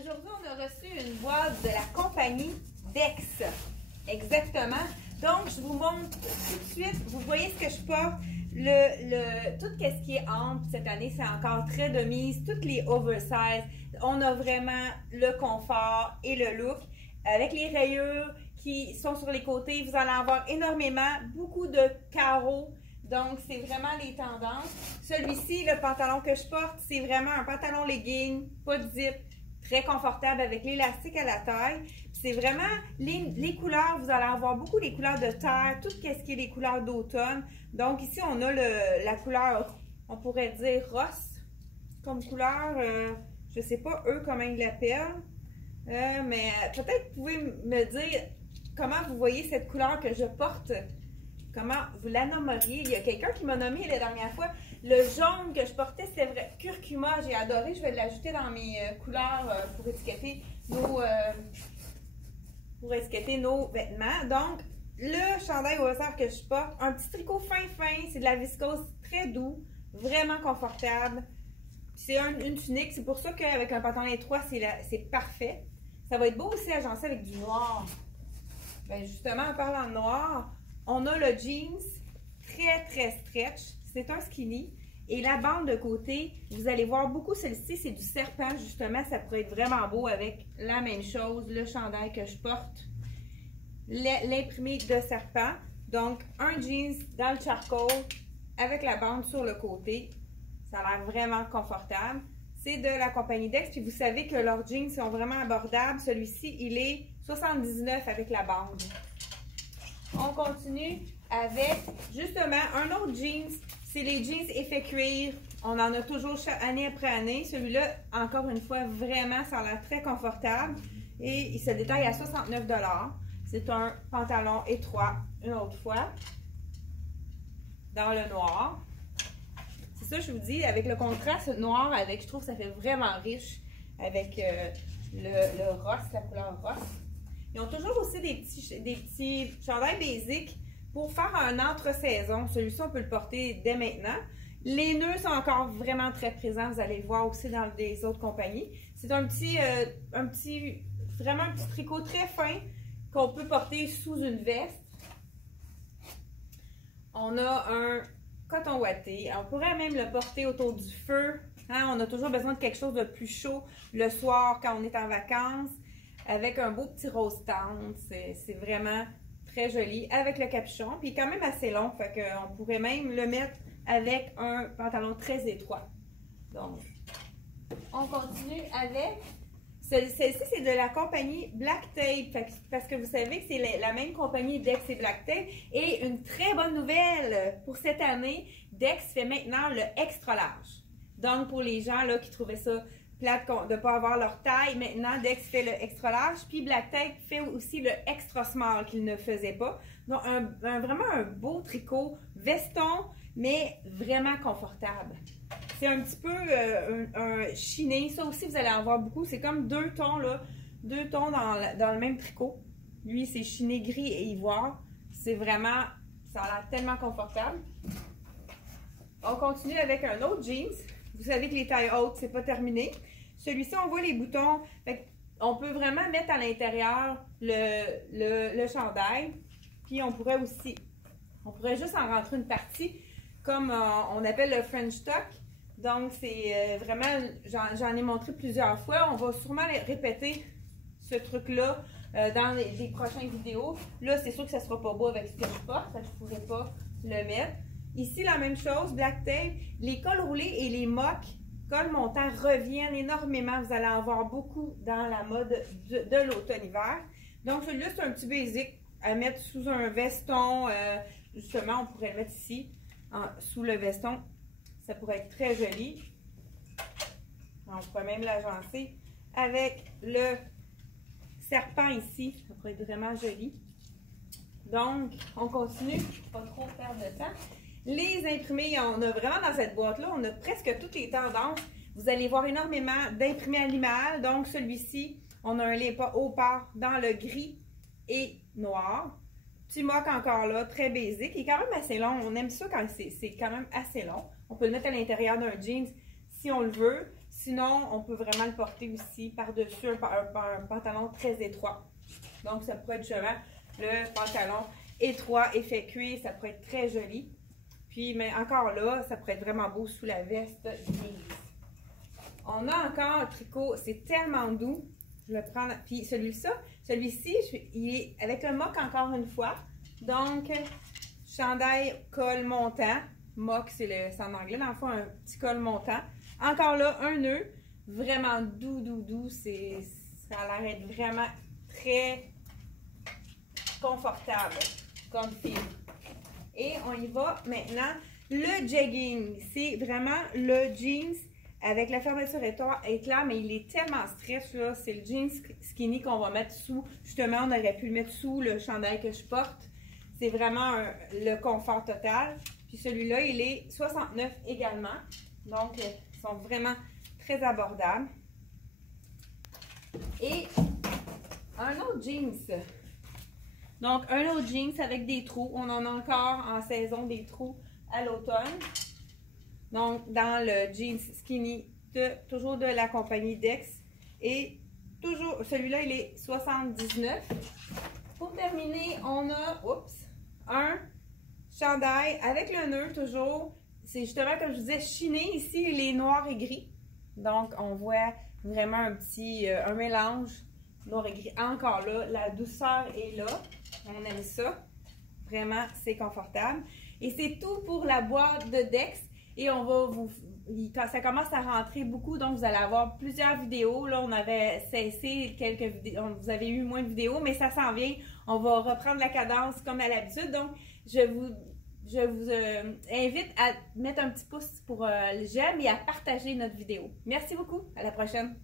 Aujourd'hui, on a reçu une boîte de la compagnie Dex. Exactement. Donc, je vous montre tout de suite. Vous voyez ce que je porte. Tout ce qui est ample cette année, c'est encore très de mise. Toutes les oversize. On a vraiment le confort et le look. Avec les rayures qui sont sur les côtés, vous allez avoir énormément, beaucoup de carreaux. Donc, c'est vraiment les tendances. Celui-ci, le pantalon que je porte, c'est vraiment un pantalon legging, pas de zip, très confortable avec l'élastique à la taille. C'est vraiment les couleurs, vous allez avoir beaucoup les couleurs de terre, tout ce qui est les couleurs d'automne. Donc, ici, on a la couleur, on pourrait dire rose comme couleur. Je sais pas, eux, comment ils l'appellent. Mais peut-être vous pouvez me dire comment vous voyez cette couleur que je porte. Comment vous la nommeriez? Il y a quelqu'un qui m'a nommé la dernière fois. Le jaune que je portais, c'est vrai. Curcuma, j'ai adoré. Je vais l'ajouter dans mes couleurs pour étiqueter nos vêtements. Donc, le chandail au hasard que je porte, un petit tricot fin, c'est de la viscose très doux, vraiment confortable. C'est une tunique, c'est pour ça qu'avec un pantalon étroit, c'est parfait. Ça va être beau aussi agencé avec du noir. Bien, justement, en parlant de noir, on a le jeans très stretch. C'est un skinny. Et la bande de côté, vous allez voir beaucoup celle-ci, c'est du serpent justement. Ça pourrait être vraiment beau avec la même chose, le chandail que je porte. L'imprimé de serpent. Donc, un jeans dans le charcoal avec la bande sur le côté. Ça a l'air vraiment confortable. C'est de la compagnie Dex. Puis vous savez que leurs jeans sont vraiment abordables. Celui-ci, il est 79 avec la bande. On continue avec justement un autre jeans. C'est les jeans effet cuir. On en a toujours année après année. Celui-là, encore une fois, vraiment, ça a l'air très confortable. Et il se détaille à 69 $. C'est un pantalon étroit, une autre fois, dans le noir. C'est ça, je vous dis, avec le contraste noir, je trouve que ça fait vraiment riche avec le rose, la couleur rose. Ils ont toujours aussi des petits chandails basiques pour faire un entre-saison. Celui-ci, on peut le porter dès maintenant. Les nœuds sont encore vraiment très présents. Vous allez le voir aussi dans les autres compagnies. C'est vraiment un petit tricot très fin qu'on peut porter sous une veste. On a un coton ouaté. On pourrait même le porter autour du feu. Hein? On a toujours besoin de quelque chose de plus chaud le soir quand on est en vacances. Avec un beau petit rose tendre, c'est vraiment très joli avec le capuchon, puis quand même assez long, fait qu'on pourrait même le mettre avec un pantalon très étroit. Donc, on continue avec, celle-ci c'est de la compagnie Black Tape, parce que vous savez que c'est la même compagnie Dex et Black Tape, et une très bonne nouvelle pour cette année, Dex fait maintenant le extra large. Donc, pour les gens là qui trouvaient ça plate de ne pas avoir leur taille. Maintenant, Dex fait le extra large. Puis Black Tape fait aussi le extra small qu'il ne faisait pas. Donc, vraiment un beau tricot, veston, mais vraiment confortable. C'est un petit peu un chiné. Ça aussi, vous allez en voir beaucoup. C'est comme deux tons, là. Deux tons dans le même tricot. Lui, c'est chiné gris et ivoire. C'est vraiment, ça a l'air tellement confortable. On continue avec un autre jeans. Vous savez que les tailles hautes, c'est pas terminé. Celui-ci, on voit les boutons. On peut vraiment mettre à l'intérieur le chandail. Puis on pourrait juste en rentrer une partie comme on appelle le French tuck. Donc c'est vraiment, j'en ai montré plusieurs fois. On va sûrement répéter ce truc-là dans les prochaines vidéos. Là, c'est sûr que ça ne sera pas beau avec ce que je porte. Je ne pourrais pas le mettre. Ici, la même chose, Black Tape, les cols roulés et les mocs, cols montants reviennent énormément. Vous allez en voir beaucoup dans la mode de l'automne-hiver. Donc, celui-là, c'est un petit basic à mettre sous un veston. Justement, on pourrait le mettre ici, sous le veston. Ça pourrait être très joli. On pourrait même l'agencer avec le serpent ici. Ça pourrait être vraiment joli. Donc, on continue. Pas trop perdre de temps. Les imprimés, on a vraiment dans cette boîte-là, on a presque toutes les tendances. Vous allez voir énormément d'imprimés animales. Donc, celui-ci, on a un léopard dans le gris et noir. Petit mock encore là, très basique. Il est quand même assez long. On aime ça quand c'est quand même assez long. On peut le mettre à l'intérieur d'un jeans si on le veut. Sinon, on peut vraiment le porter aussi par-dessus un pantalon très étroit. Donc, ça pourrait être justement le pantalon étroit, effet cuir, ça pourrait être très joli. Puis, mais encore là, ça pourrait être vraiment beau sous la veste jeans. On a encore un tricot, c'est tellement doux. Je vais prendre, puis celui-ci, il est avec le mock encore une fois. Donc, chandail, col montant. Mock, c'est en anglais, dans le fond, un petit col montant. Encore là, un nœud, vraiment doux. Ça a l'air d'être vraiment très confortable comme fil. Et on y va maintenant. Le jegging, c'est vraiment le jeans avec la fermeture éclair, mais il est tellement stretch là. C'est le jeans skinny qu'on va mettre sous. Justement, on aurait pu le mettre sous le chandail que je porte. C'est vraiment le confort total. Puis celui-là, il est 69 également. Donc, ils sont vraiment très abordables. Et un autre jeans. Donc, un autre jeans avec des trous. On en a encore en saison des trous à l'automne. Donc, dans le jeans skinny, toujours de la compagnie Dex. Et toujours, celui-là, il est 79. Pour terminer, on a, un chandail avec le nœud toujours. C'est justement, comme je vous disais, chiné. Ici, il est noir et gris. Donc, on voit vraiment un mélange noir et gris. Encore là, la douceur est là. On aime ça. Vraiment, c'est confortable. Et c'est tout pour la boîte de Dex. Et on va quand ça commence à rentrer beaucoup, donc vous allez avoir plusieurs vidéos. Là, on avait cessé quelques vidéos. Vous avez eu moins de vidéos, mais ça s'en vient. On va reprendre la cadence comme à l'habitude. Donc, je vous invite à mettre un petit pouce pour le j'aime et à partager notre vidéo. Merci beaucoup. À la prochaine.